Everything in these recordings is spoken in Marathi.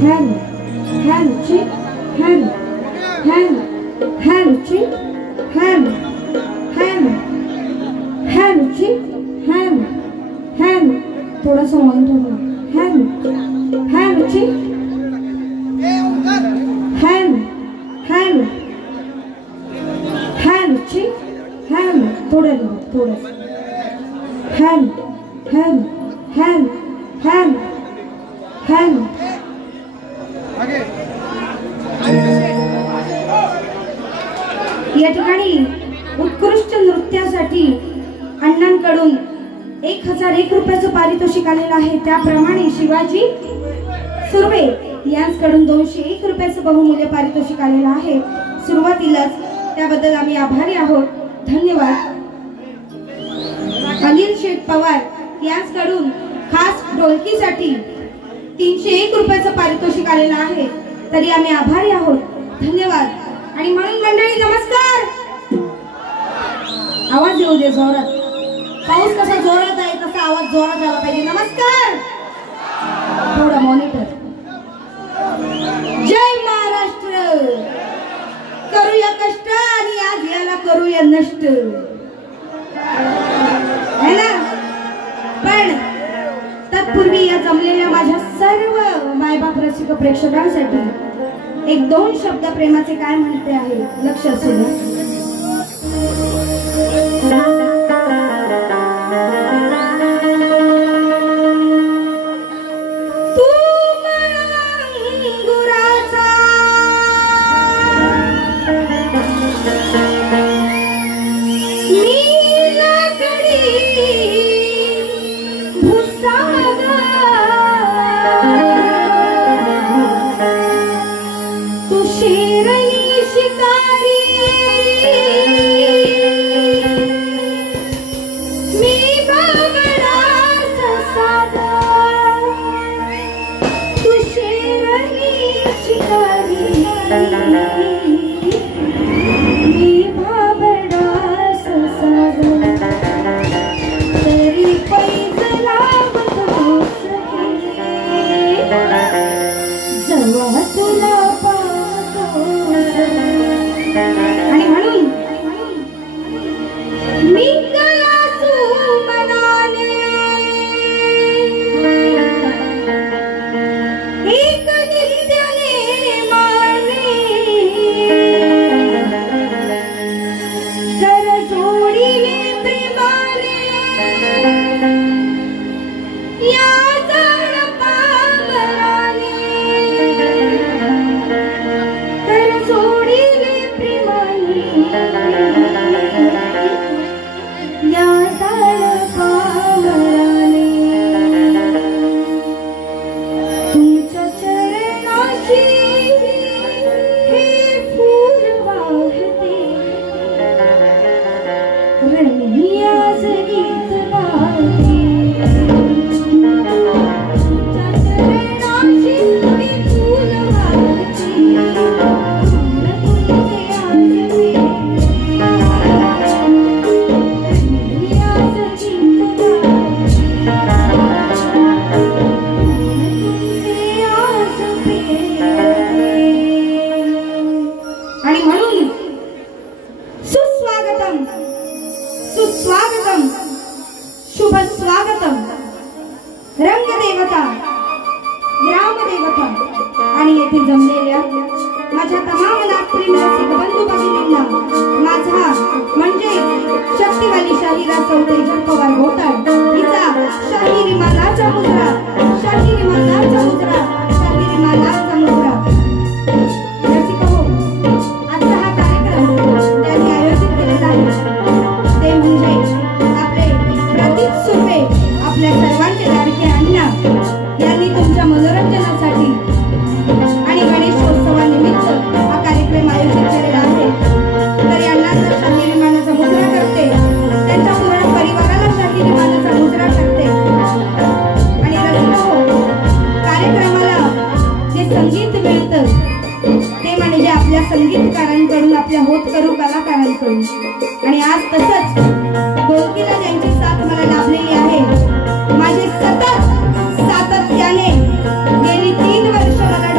hand, hand, cheek, hand, hand, hand, cheek, hand, hand, hand, cheek, hand, hand. थोड़ा सा माइंड होगा. Hand, hand, cheek, hand, hand, hand, cheek, hand. थोड़ा थोड़ा. Hand, hand, hand, hand, hand. या ठिकाणी उत्कृष्ट नृत्यासाठी अण्णांकडून 1001 रुपयाचं पारितोषिक आलेलं आहे. त्याप्रमाणे शिवाजी सुर्वे यांच्याकडून 201 रुपयाचं बहुमूल्य पारितोषिक आलेलं आहे. सुरुवातीलाच त्याबद्दल आम्ही आभारी आहोत. धन्यवाद. अनिल शेठ पवार यांच्याकडून खास ढोलकीसाठी 301 रुपयाचं पारितोषिक आलेलं आहे. तरी आम्ही आभारी आहोत. धन्यवाद. आणि म्हणून मंडळी नमस्कार. आवाज येऊ दे जोरात. पाऊस कसा जोरात आहे तसा आवाज जोरात आला पाहिजे. नमस्कार. थोडा मॉनिटर. जय महाराष्ट्र. करूया कष्ट आणि आज याला करूया नष्ट, है ना? पण तत्पूर्वी या जमलेल्या माझ्या सर्व मायबाप रसिक प्रेक्षकांसाठी 1-2 शब्द प्रेमाचे काय म्हणते आहे लक्ष असू द्या. आणि आज तसंच ढोलकीला ज्यांची साथ मला लाभलेली आहे, माझे सतत सातत्याने गेली 3 वर्ष मला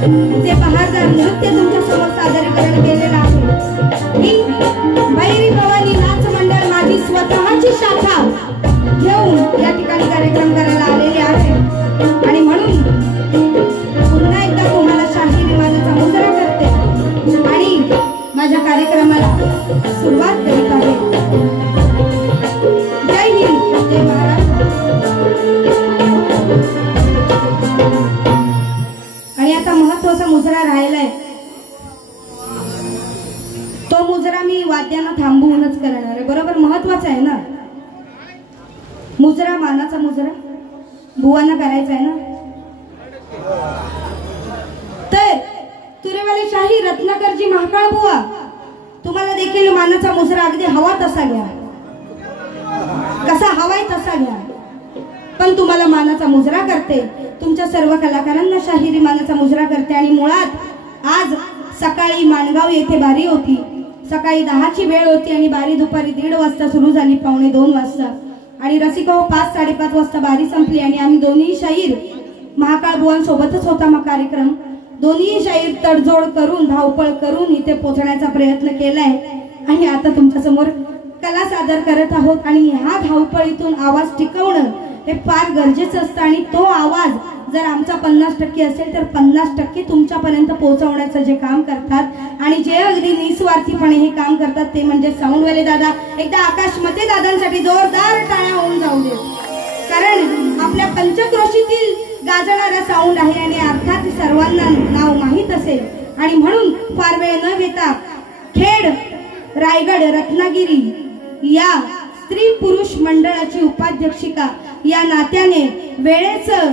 जे बहारदार नृत्य तुमच्या समोर सादरीकरण केलेलं आहे मी भैरी भवानी नाच मंडळ माझी स्वतःची शाखा घेऊन या ठिकाणी कार्यक्रम करायला आलेले आहे आणि म्हणून पुन्हा एकदा तुम्हाला शाही रिवाजाचा मुजरा करते आणि माझ्या कार्यक्रमाला सुरुवात करीत आहे। जय हिंद जय महाराष्ट्र। आणि आता महत्त्वाचा मुजरा राहिलाय तो मुजरा मी वाद्यांना थांबवूनच करणार आहे बरोबर महत्त्वाचा आहे ना मुजरा मानाचा मुजरा बुवांना करायचा आहे ना तर तुरेवाली शाही रत्नाकरजी महाकाळ बुवा तुम्हाला देखील मानाचा मुजरा अगदी हवा तसा घ्या कसा हवाय तसा घ्या पण तुम्हाला मानाचा मुजरा करते तुमच्या सर्व कलाकारांना शाहिरी मानाचा मुजरा करते आणि मुळात आज सकाळी माणगाव येथे बारी होती सकाळी 10ची वेळ होती आणि बारी दुपारी 1:30 वाजता सुरू झाली 1:45 वाजता आणि रसिको 5-5:30 वाजता बारी संपली आणि आम्ही दोन्ही शाहीर महाकाळ बुवांसोबतच होता मग कार्यक्रम दोन्ही शाहीर तडजोड करून धावपळ करून इथे पोहोचण्याचा प्रयत्न केलाय आणि आता तुमच्या समोर कला सादर करत आहोत आणि ह्या धावपळीतून आवाज टिकवणं हे फार गरजेचं असतं आणि तो आवाज जर आमचा 50% असेल तर 50% तुमच्यापर्यंत पोहोचवण्याचं जे काम करतात आणि जे अगदी निस्वार्थीपणे हे काम करतात ते म्हणजे साऊंडवाले दादा एकदा आकाश मते दादांसाठी जोरदार टाळ्या होऊन जाऊ दे कारण आपल्या पंचक्रोशीतील गाजणारा साऊंड आहे आणि अर्थात सर्वांना नाव माहीत असेल आणि म्हणून फार वेळ न घेता खेड रायगड रत्नागिरी या स्त्री पुरुष मंडळाची उपाध्यक्षिका या नात्याने वेळेचं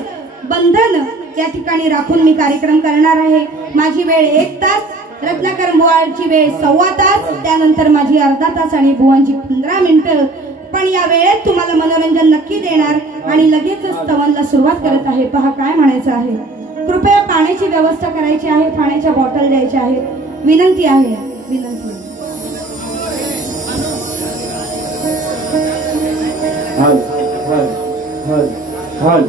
बंधन या ठिकाणी राखून मी कार्यक्रम करणार आहे माझी वेळ 1 तास रत्नाकर बुवांची वेळ 1.25 तास त्यानंतर माझी अर्धा तास आणि बुवांची 15 मिनिटं पण या वेळेत तुम्हाला मनोरंजन नक्की देणार आणि लगेचच स्तवनला सुरुवात करत आहे पहा काय म्हणायचं आहे कृपया पाण्याची व्यवस्था करायची आहे पाण्याच्या बॉटल द्यायच्या आहेत विनंती आहे विनंती हल हल हल हल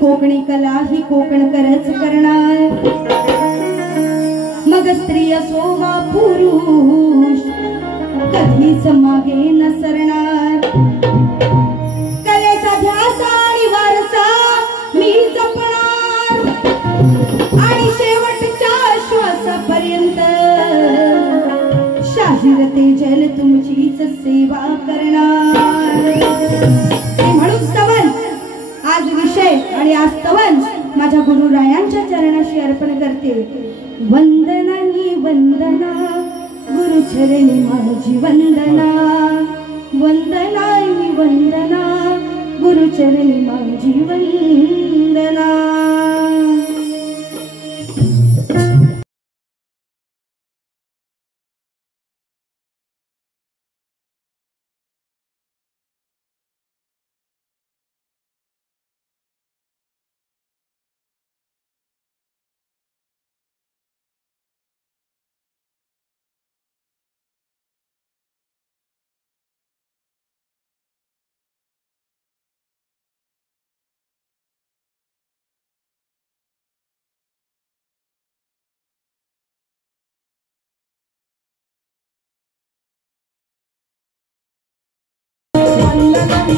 कोकणी कला ही कोकण करच करणार मग स्त्री असो वा पुरुष कधीच मागे न सरणार कलेचा ध्यास आणि वारसा मी जपणार आणि शेवटच्या श्वासापर्यंत शाहीर तेजल तुमचीच सेवा करणार म्हणून स्तवन आज विषय आणि आज स्तवन माझ्या गुरुरायांच्या चरणाशी अर्पण करते वंदना ही वंदना गुरुचरणी माझी वंदना वंदना ही वंदना गुरुचरणी माझी वंदना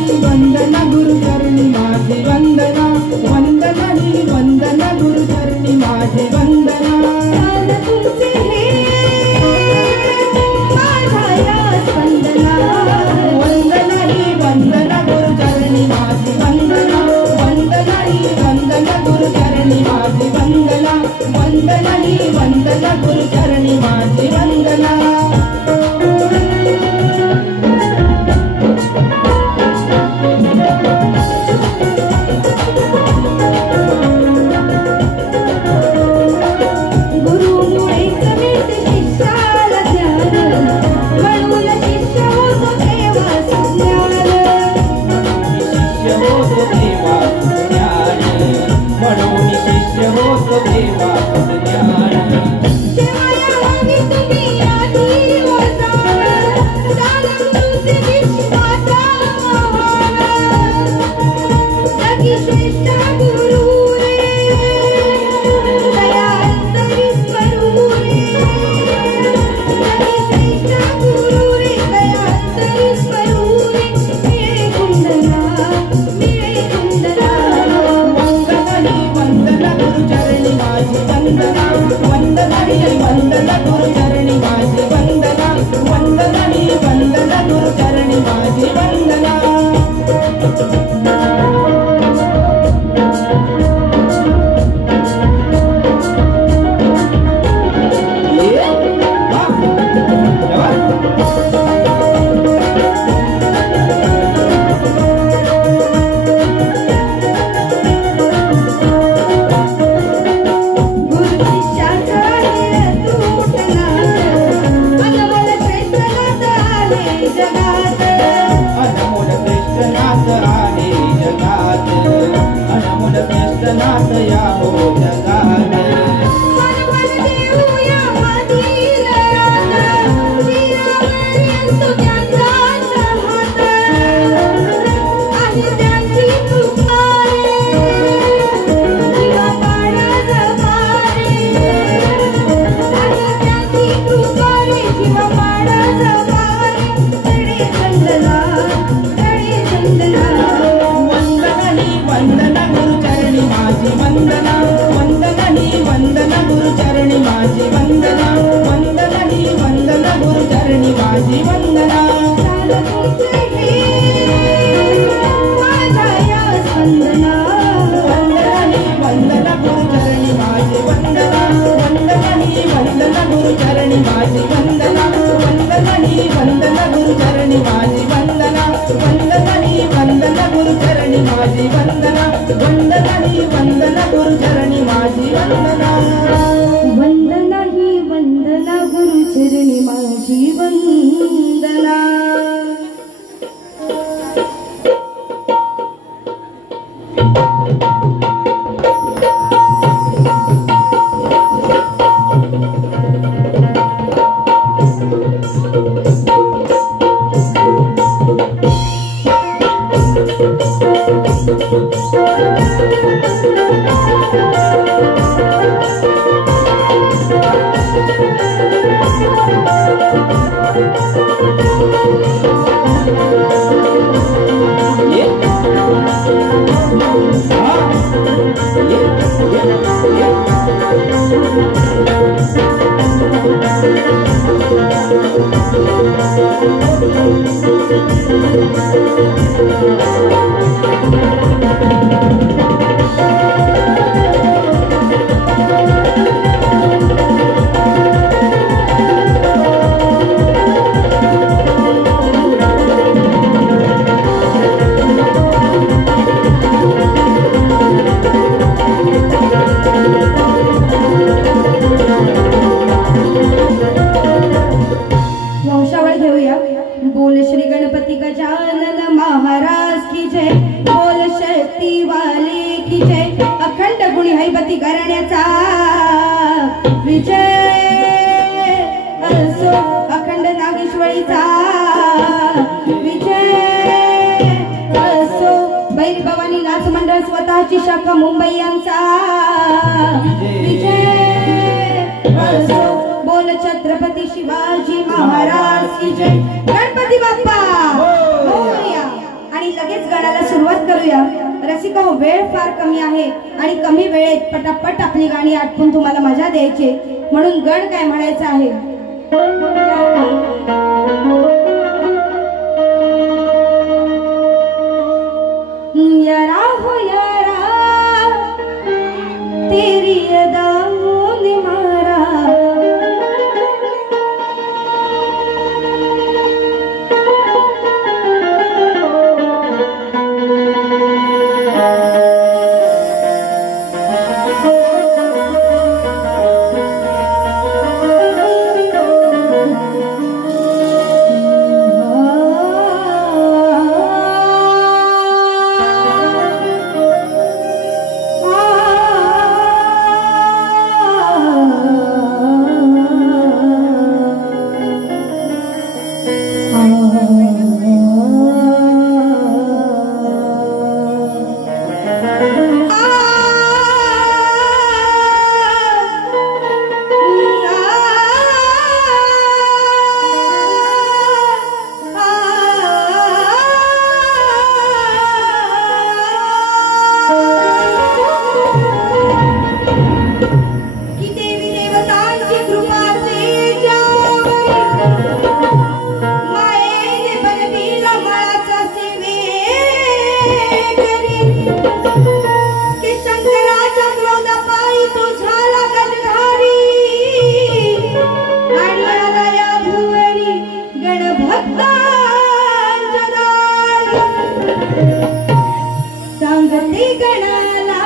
वंदना गुरुचरणी माझी वंदना वंदना ही वंदना गुरुचरणी माझी वंदना शाखा मुंबई यांचा विजय असो। बोल छत्रपती शिवाजी महाराज की जय। गणपती बाप्पा मोरया। आणि लगेच गाण्याला सुरुवात करूया। रसिका हो, वेळ फार कमी आहे आणि कमी वेळेत पटापट आपली गाणी आटपून तुम्हाला मजा द्यायची, म्हणून गण काय म्हणायचं आहे। यारा हो यारा तेरी अदाओं ने सांगते गणाला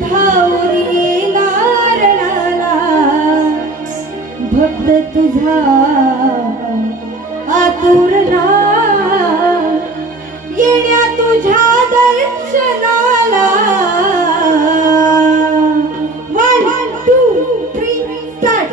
धावून येणार नाला भक्त तुझा आतुरला येण्या तुझ्या दर्शनाला 1 2 3 स्टार्ट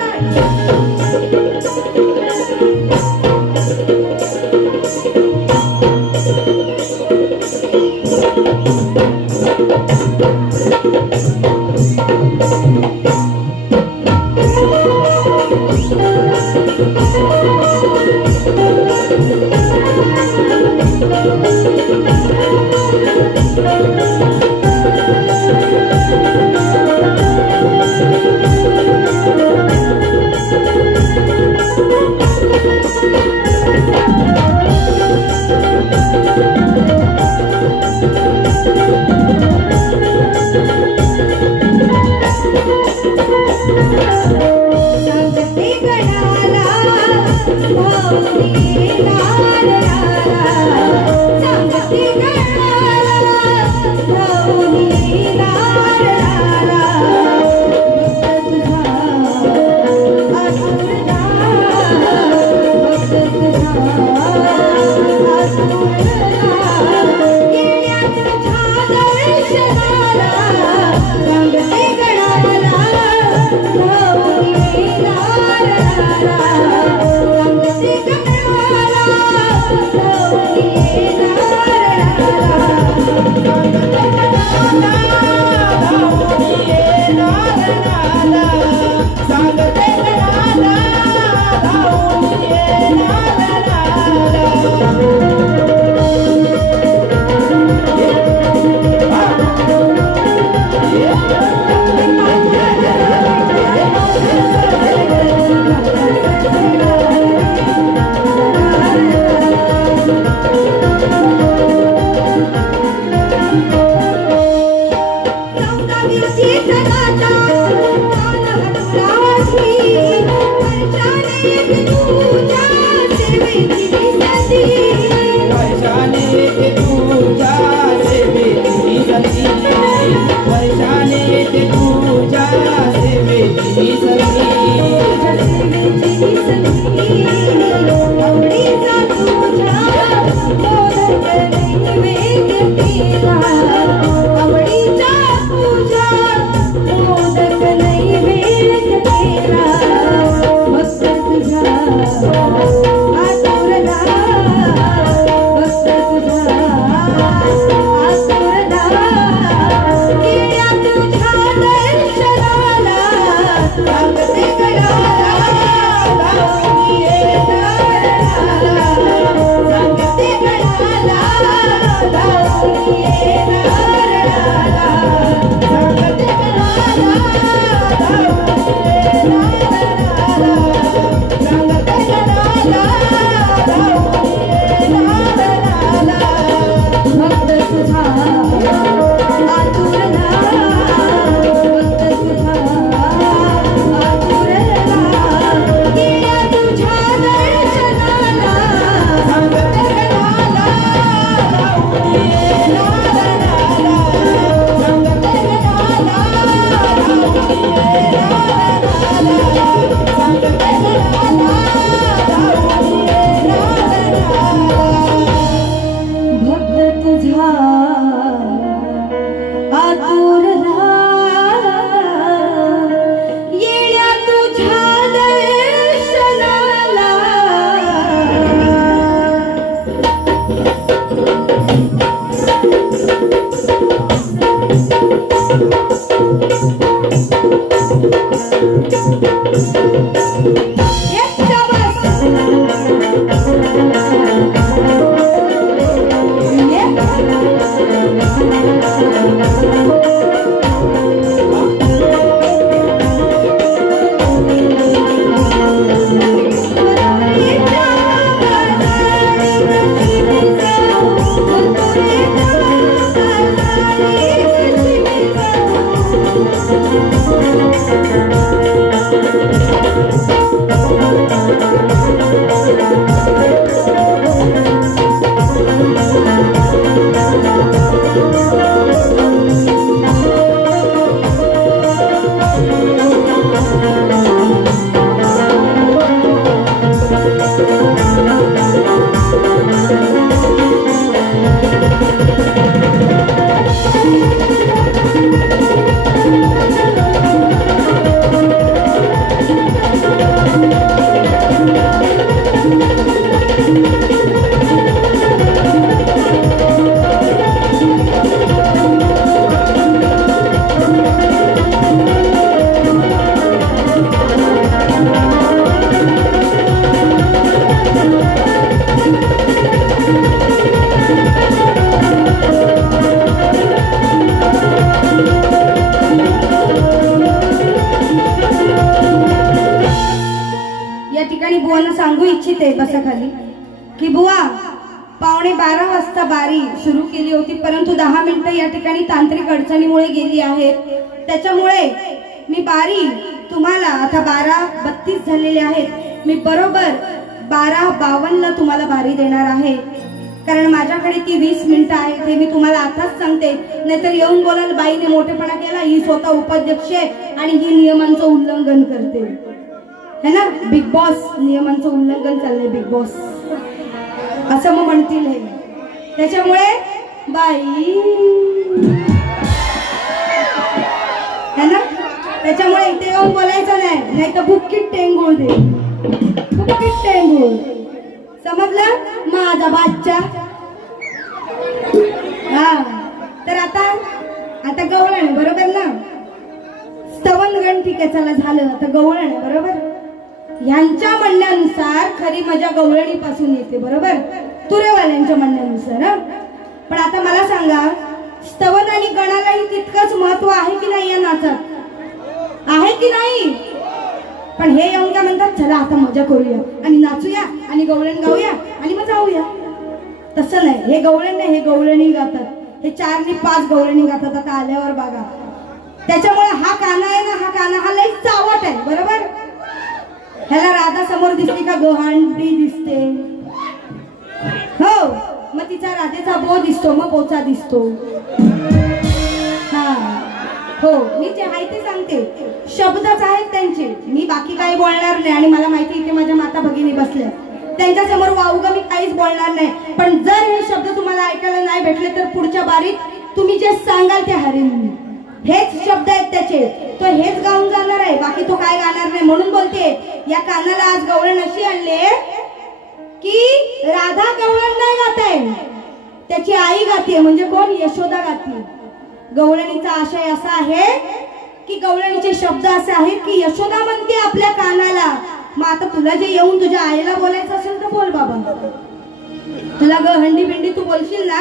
विनंती आहे बसा खाली की बुवा 11:15 वाजता बारी सुरू केली होती, परंतु 10 मिनिटं या ठिकाणी तांत्रिक अडचणीमुळे गेली आहेत. त्याच्यामुळे मी बारी तुम्हाला आता 12:32 झालेले आहेत, मी बरोबर 12:52 तुम्हाला बारी देणार आहे. कारण माझ्याकडे ती 20 मिनिटं आहे ते मी तुम्हाला आताच सांगते, नाहीतर येऊन बोलाल बाईने मोठेपणा केला, ही स्वतः उपाध्यक्ष आहे आणि ही नियमांचं उल्लंघन करते है ना. बिग बॉस नियमांचं उल्लंघन चाललंय, बिग बॉस असं मग म्हणतील हे. त्याच्यामुळे बाई है ना, त्याच्यामुळे इथे येऊन बोलायचं नाही, नाही तर बुक्कीट टेंगूळ दे, बुक्कीट टेंगूळ. समजलं माझा बाच्चा. हा तर आता गवळण बरोबर ना, स्तवनगण ठीक आहे चला झालं, आता गवळण आहे बरोबर. ह्यांच्या म्हणण्यानुसार खरी मजा गवळणी पासून येते बरोबर, तुरेवाल्यांच्या म्हणण्यानुसार. पण आता मला सांगा, स्तवन आणि गणालाही तितकंच महत्व आहे की नाही या नाचात, आहे की नाही. पण हे येऊन काय म्हणतात, चला आता मजा करूया आणि नाचूया आणि गवळण गाऊया आणि मग जाऊया. तसं नाही, हे गवळण नाही, हे गवळणी गातात, हे 4 आणि 5 गवळणी गातात. आता आल्यावर बघा. त्याच्यामुळे हा काना आहे ना, हा काना हा लई चावट आहे बरोबर. ह्याला राधा समोर दिसली का गहांडी दिसते, हो मग तिचा राधेचा बो दिसतो, मग पोचा दिसतो. हा हो मी जे आहे ते सांगते, शब्दच आहेत त्यांचे, मी बाकी काही बोलणार नाही. आणि मला माहिती इथे माझ्या माता भगिनी बसल्या, त्यांच्या समोर वाऊगा मी काहीच बोलणार नाही. पण जर हे शब्द तुम्हाला ऐकायला नाही भेटले तर पुढच्या बारीत तुम्ही जे सांगाल ते हरेन मी. हेच शब्द आहेत त्याचे, तो हेच गाऊन जाणार आहे, बाकी तो काय गाणार नाही. म्हणून बोलते या कानाला आज गवळण अशी आणले की राधा गवळण नाही गाते, त्याची आई गाते. म्हणजे कोण, यशोदा गाते. गवळणीचा आशय असा आहे की गवळणीचे शब्द असे आहेत की यशोदा म्हणते आपल्या कानाला. मग आता तुला जे येऊन तुझ्या आईला बोलायचं असेल तर बोल बाबा, तुला गहंडी बिंडी तू बोलशील ना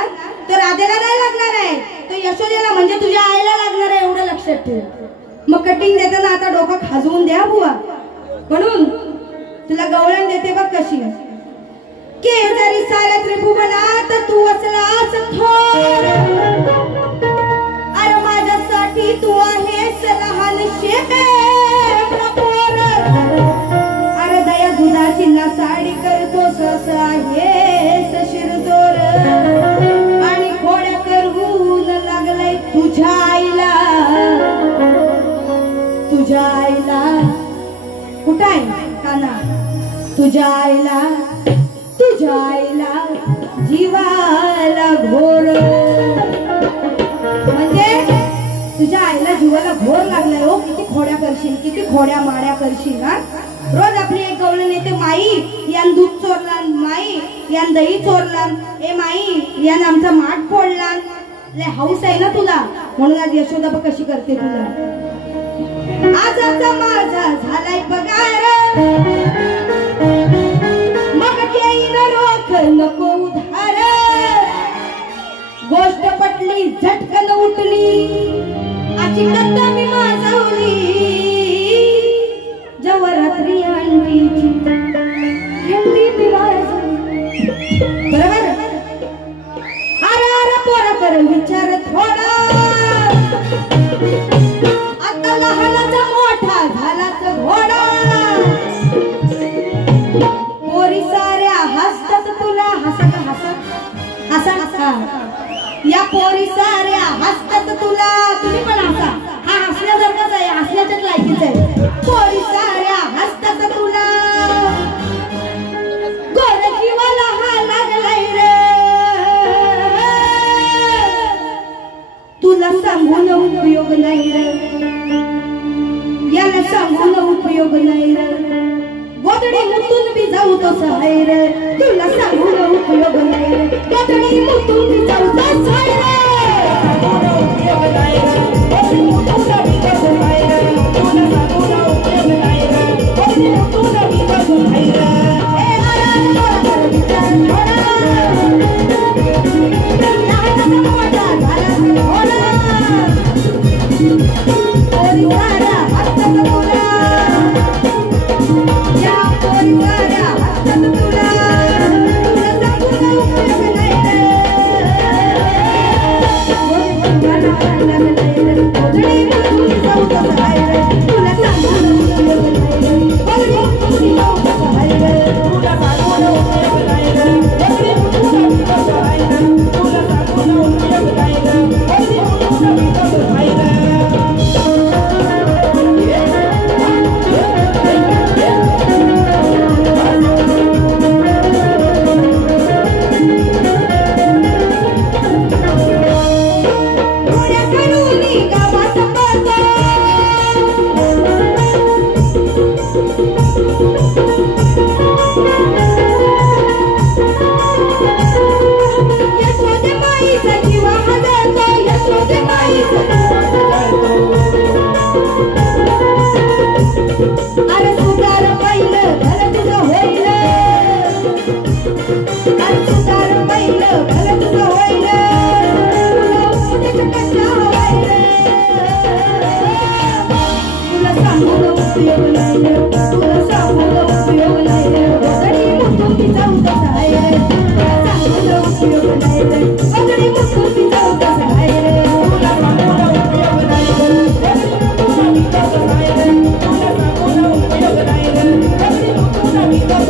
तर राधेला नाही लागणार आहे, तर यशोदेला म्हणजे तुझ्या आईला लागणार आहे, एवढं लक्षात ठेव. मग कटिंग देताना आता डोकं खाजवून द्या बुवा. म्हणून तुला गवळण देते बघ कशी, के जरी साऱ्या त्रिभुवनात तू असलास थोर, अरे माझ्यासाठी तू आहेस लहानशे पोर. अरे दया दुधाची ना साडी करतोस असं आहेस शिरदोर, आणि खोड्या करून लागलंय तुझ्या आईला. तुझ्या आईला कुठं आहे काना, तुझ्या आईला, तुझ्या आईला जीवाला घोर. म्हणजे तुझ्या आईला जीवाला घोर लागलाय. हो किती खोड्या करशील, किती खोड्या माड्या करशील. हा रोज आपली एक गवळण येते, माई यान दूध चोरला, माई यान दही चोरला, ए माई यान आमचा माठ फोडला. लय हाऊस आहे ना तुला, म्हणून आज यशोदा बघ कशी करते तुला. आजाचा माझा झालाय पगार, मग येईन रोख नको उधार. गोष्ट पटली झटकन उठली, अशी कथा मी माजवली. जवरात्री अंडीची थंडी मी वाजवली. बरोबर. अरे अरे पोरा कर विचार थोडा, आता लहानाचा मोठा झालाच घोडा. पोरी साऱ्या हसतात तुला, हसा का हसा, हसा हसा. या पोरी साऱ्या हसतात तुला, तुम्ही पण हसा. हा हसण्यासारखाच आहे, हसण्याच्याच लायकीच आहे. पोरी साऱ्या हसतात तुला, गोर जीवाला हा लागलाय रे. तुला सांगून उपयोग नाही रे, याला सांगून उपयोग नाही रे. गोदडी मुतून बी जाऊ तो सहाय रे, तुला सांगून उपयोग नाही रे. गोदडी मुतून बी जाऊ तो सहाय रे, तुला उपयोग नाही रे. गोदडी मुतून बी जाऊ सहाय रे, तुला सांगून उपयोग नाही रे. गोदडी मुतून बी जाऊ सहाय रे. ए आरा तोरा कर विचार थोडा, लहानाचा मोठा झाला थोडा. पोरी साऱ्या हसतात तुला, या पोरी साऱ्या हसतात तुला. यशोदे माई अरे सुधार पहिलं घर तुझं होईल अरे सुधार पहिलं घर तुझं होईल तुला कशा होईल तुला सांगून उपयोग नाही तुला सांगून उपयोग नाही वगडी मुठून तिचा उदास आहे सांगून उपयोग नाही वगडी मुठून तिचा उदास आहे तुला सांगून उपयोग नाही तुला विकास आहे तुला सांगून उपयोग नाही वगडी मुठून विकास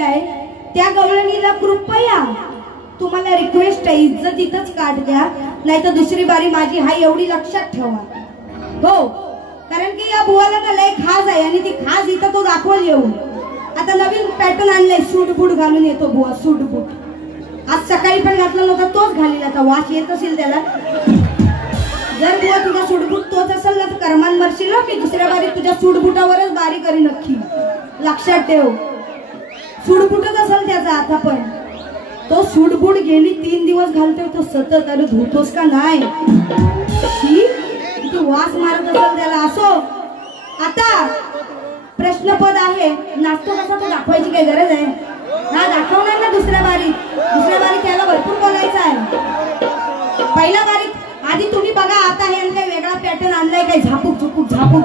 आहे त्या गवळणीला कृपया तुम्हाला रिक्वेस्ट आहे इज्जतीतच काढ द्या नाही तर दुसरी बारी माझी हाय एवढी लक्षात ठेवा हो कारण की या बुवाला का लय खाज आहे आणि ती खाज इथं तो दाखवल येऊन आता नवीन पॅटर्न आणलाय सूट बूट घालून येतो बुवा सूट बूट आज सकाळी पण घातला नव्हता तोच घालील आता वास येत असेल त्याला जर बुवा तुझा सूटबूट तोच असेल ना तर करमान मरशील मी दुसऱ्या बारी तुझ्या सूटबुटावरच बारी करी नक्की लक्षात ठेव सूटबूटच असेल त्याचा आता पण तो सूटबूट गेली 3 दिवस घालतोय तो सतत अरे धुतोस का नाही किती वास मारत असेल त्याला असो आता प्रश्नपद आहे नाचतो कसा तो दाखवायची काही गरज आहे ना दाखवणार ना दुसऱ्या बारी त्याला भरपूर बोलायचं आहे पहिल्या बारीत आधी तुम्ही बघा आता हे काही वेगळा पॅटर्न आणलाय काही झापूक झुपूक आहे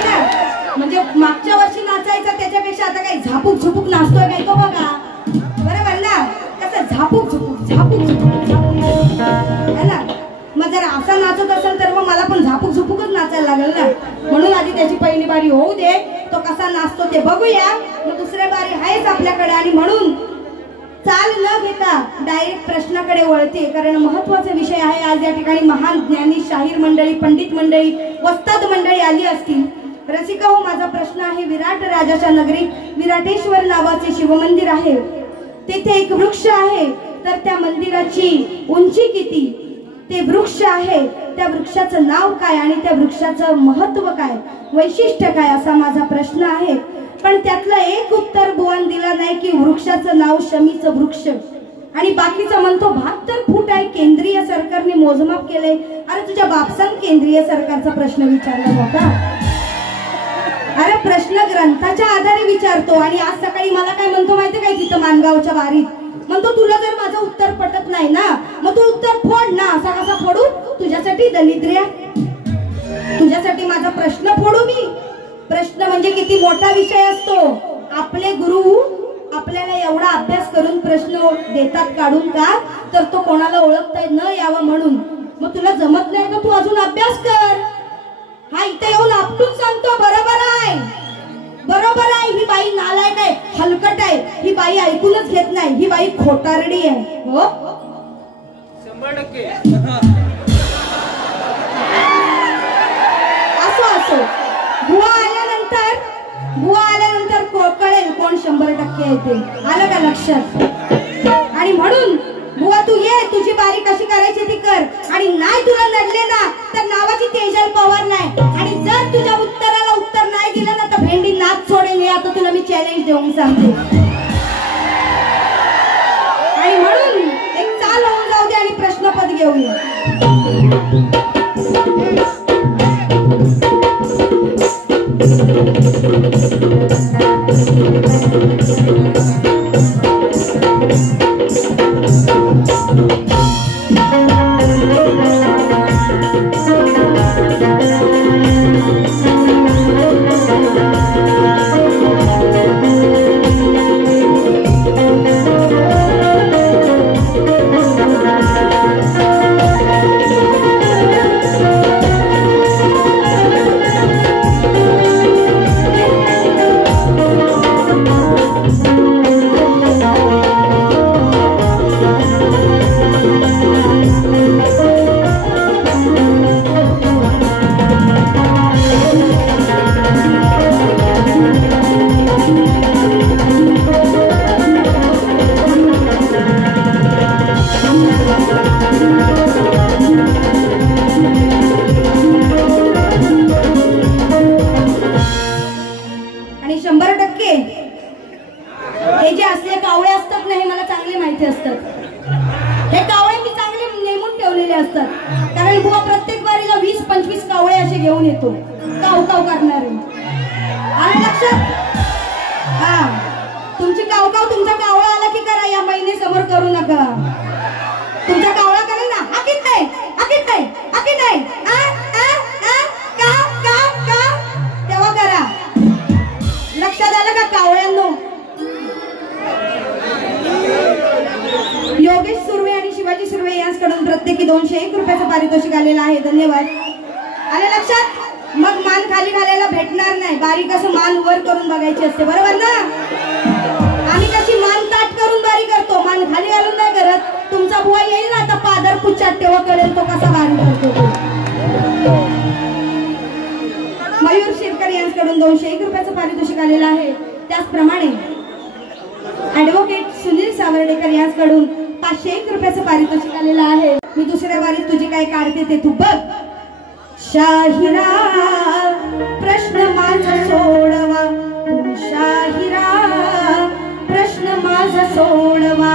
ना म्हणजे मागच्या वर्षी नाचायचा त्याच्यापेक्षा आता काही झापूक झुपूक नाचतोय काय तो बघा बरोबर ना कसं झापूक झुपूक है ना मग जर असा नाचत असेल तर मग मला पण झापूक झुपूकच नाचायला लागेल ना म्हणून आधी त्याची पहिली बारी होऊ दे तो कसा नाचतो ते बघूया मग दुसऱ्या बारी आहेच आपल्याकडे आणि म्हणून चाल न घेता डायरेक्ट प्रश्नाकडे वळते कारण महत्वाचा विषय आहे आज या ठिकाणी महान ज्ञानी शाहीर मंडळी पंडित मंडळी वस्ताद मंडळी आली असतील रसिका हो माझा प्रश्न आहे विराट राजाच्या नगरीत विराटेश्वर नावाचे शिवमंदिर आहे तेथे एक वृक्ष आहे तर त्या मंदिराची उंची किती ते वृक्ष आहे त्या वृक्षाचं नाव काय आणि त्या वृक्षाचं महत्व काय वैशिष्ट्य काय असा माझा प्रश्न आहे पण त्यातलं एक उत्तर बुवान दिला नाही की वृक्षाचं नाव शमीचं वृक्ष आणि बाकीचं म्हणतो 72 फूट आहे केंद्रीय सरकारने मोजमाप केले अरे तुझ्या बापसान केंद्रीय सरकारचा प्रश्न विचारला होता अरे प्रश्न ग्रंथाच्या आधारे विचारतो आणि आज सकाळी मला काय म्हणतो माहिती काय तिथं मानगावच्या वारीत म्हणतो तुला जर माझं उत्तर पटत नाही ना मग तू उत्तर फोड ना असा कसा फोडू तुझ्यासाठी दलिद्र्या तुझ्यासाठी माझा प्रश्न फोडू मी प्रश्न म्हणजे किती मोठा विषय असतो आपले गुरु आपल्याला एवढा अभ्यास करून प्रश्न देतात काढून का तर तो कोणाला ओळखता न यावा म्हणून मग तुला जमत नाही तर तू अजून अभ्यास कर हा इथे येऊन आपटून सांगतो बरोबर आहे ही बाई नालायक आहे हलकट आहे ही बाई ऐकूनच घेत नाही ही बाई खोटारडी आहे हो 100% असो बुवा आल्यानंतर कळेल कोण 100% येते आलं का लक्षात आणि म्हणून बुवा तू ये तुझी बारी कशी करायची ती कर आणि नाही तुला नडले ना तर नावाची तेजल पवार नाही आणि जर तुझ्या उत्तराला उत्तर नाही दिलं ना तर भेंडी नाच सोडेल आता तुला मी चॅलेंज देऊन सांगते आणि म्हणून एक चाल होऊन जाऊ दे आणि प्रश्नपद घेऊया कारण बुवा प्रत्येक वारीला 20-25 कावळे असे घेऊन येतो, काव काव करणारे. आणि लक्षात हा, तुमची काव काव तुमचा कावळा आला की करा, या महिने समोर करू नका. तुमचा कावळा करेल ना, आकीत नाही आकीत नाही आकीत नाही का का का, तेव्हा करा. लक्षात आलं का कावळ्यांनो? योगेश सुर्वे आणि शिवाजी सुर्वे यांच्याकडून प्रत्येकी 201 रुपयाचं पारितोषिक आलेलं आहे. धन्यवाद. आले लक्षात? मग मान खाली घालायला भेटणार नाही, बारीक असं मान वर करून बघायची असते, बरोबर ना? आम्ही कशी मान ताट करून बारी करतो, मान खाली घालून नाही करत. तुमचा बुवा येईल ना आता पादर पुच्छात, तेव्हा कळेल तो कसा बारी करतो. मयूर शिरकर यांच्याकडून 201 रुपयाचं पारितोषिक आलेलं आहे. त्याचप्रमाणे ऍडव्होकेट सुनील सावर्डेकर यांच्याकडून 501 रुपयाचं पारितोषिक आलेलं आहे. मी दुसऱ्या वारीत तुझी काय काढते ते तू बघ. शाहिरा प्रश्न माझा सोडवा, शाहिरा प्रश्न माझा सोडवा.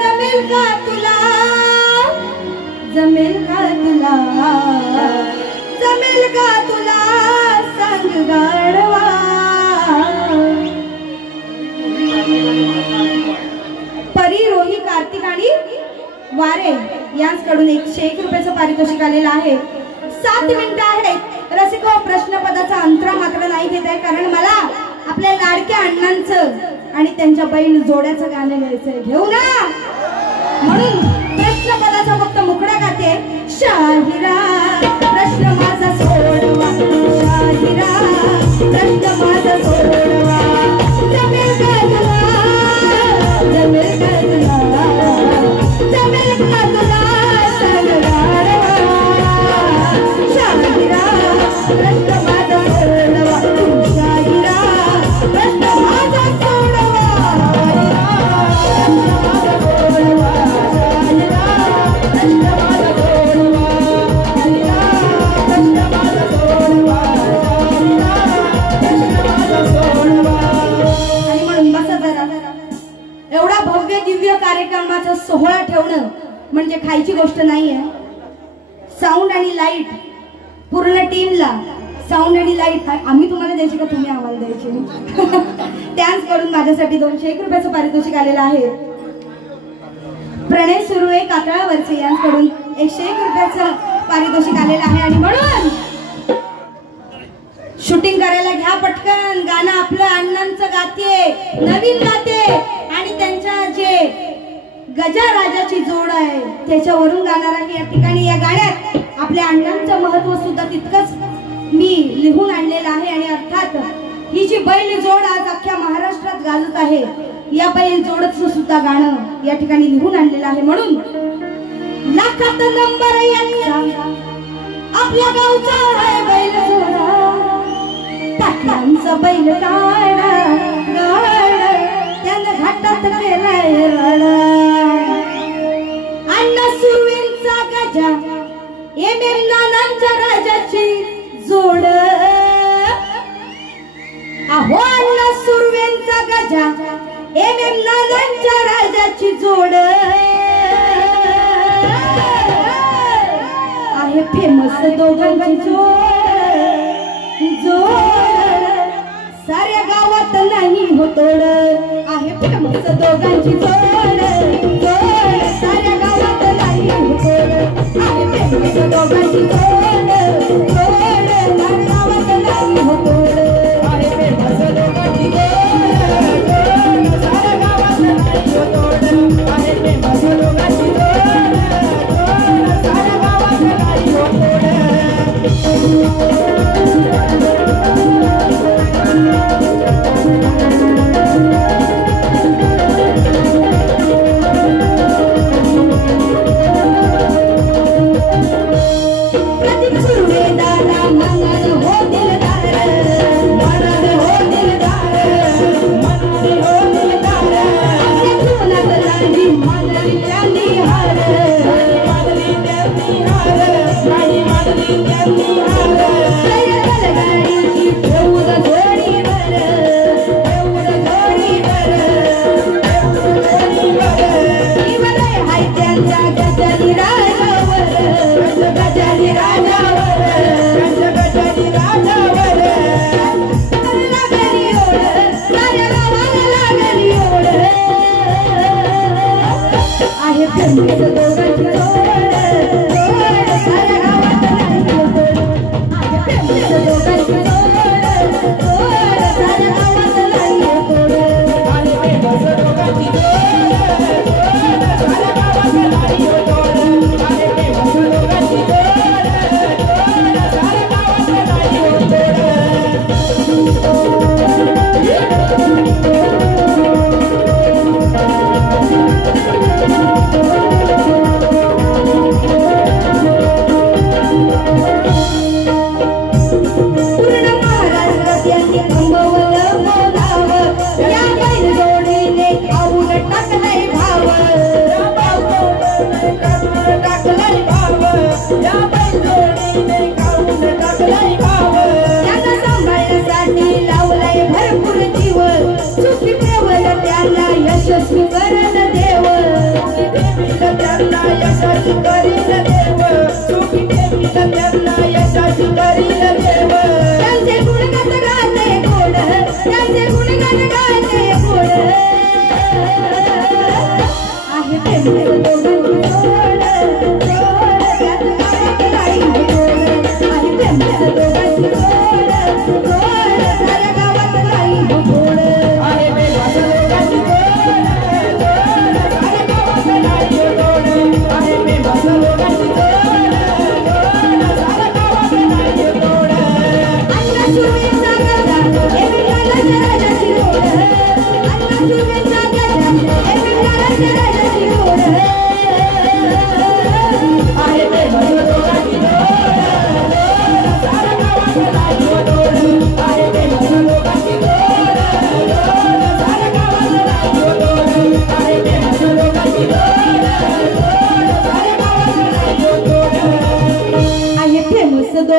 जमेल का तुला, जमेल का तुला, जमेल का तुला सांग गाढवा. परी, रोही, कार्तिक आणि वारे यांच्याकडून 101 रुपयाचं पारितोषिक आलेलं आहे. 7 मिनिटं आहेत. रसिको, प्रश्न पदाचा अंतरा मात्र नाही घेत आहे, कारण मला आपल्या लाडक्या अण्णांचं आणि त्यांच्या बैल जोड्याचं गाणं गायचंय. घेऊ ना? म्हणून प्रश्न पदाचा फक्त मुकडा गाते. शाहिरा प्रश्न माझा सोडवा, शाहिरा प्रश्न माझा सोडवा. जमेल का तुला, जमेल का तुला, जमेल का तुला सांग गाढवा. शाहिरा प्रश्न माझा सोडवा, शाहिरा प्रश्न माझा सोडवा. आणि म्हणून बसा जरा. एवढा भव्य दिव्य कार्यक्रमाचा सोहळा ठेवणं म्हणजे खायची गोष्ट नाहीये. साऊंड आणि लाईट, पूर्ण टीमला साऊंड आणि लाईट आम्ही तुम्हाला द्यायची का तुम्ही आम्हाला द्यायची? त्याचकडून माझ्यासाठी 201 रुपयाचं पारितोषिक आलेलं आहे. प्रणय सुर्वे कातळावरचे यांच्याकडून 101 रुपयाचं पारितोषिक आलेलं आहे. आणि म्हणून शूटिंग करायला घ्या पटकन. गाणं आपलं अण्णांचं गाते, नवीन गाते, आणि त्यांच्या जे गजाराजाची जोड आहे त्याच्यावरून गाणार आहे या ठिकाणी. या गाण्यात आपल्या अण्णांचं महत्व सुद्धा तितकंच मी लिहून आणलेलं आहे. आणि अर्थात ही जी बैल जोड आज अख्ख्या महाराष्ट्रात गाजत आहे, या बैल जोडचं सुद्धा गाणं या ठिकाणी लिहून आणलेलं आहे. म्हणून लाखात नंबर यांचा आपल्या गावचा आहे बैल जोडा, पाटलांचा बैल गाडा गाडा त्यानं घाटात केलाय रडा. अण्णा सुर्वेंचा गजा एम नानांच्या राजाची जोड, अहो अण्णा सुर्वेंचा गजा एम नानांच्या राजाची जोड आहे. फेमस दोघांची जोड साऱ्या गावात नाही होतोड आहे. फेमस दोघांची जोड, जोड साऱ्या गावात नाही होतोड आहे. फेमस दोघांची जोड, जोड साऱ्या गावात नाही होतोड आहे. फेमस दोघांची जोड, जोड साऱ्या गावात नाही होतोड आहे. फेमस दोघांची जोड, जोड साऱ्या गावात नाही होतोड.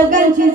दोघांची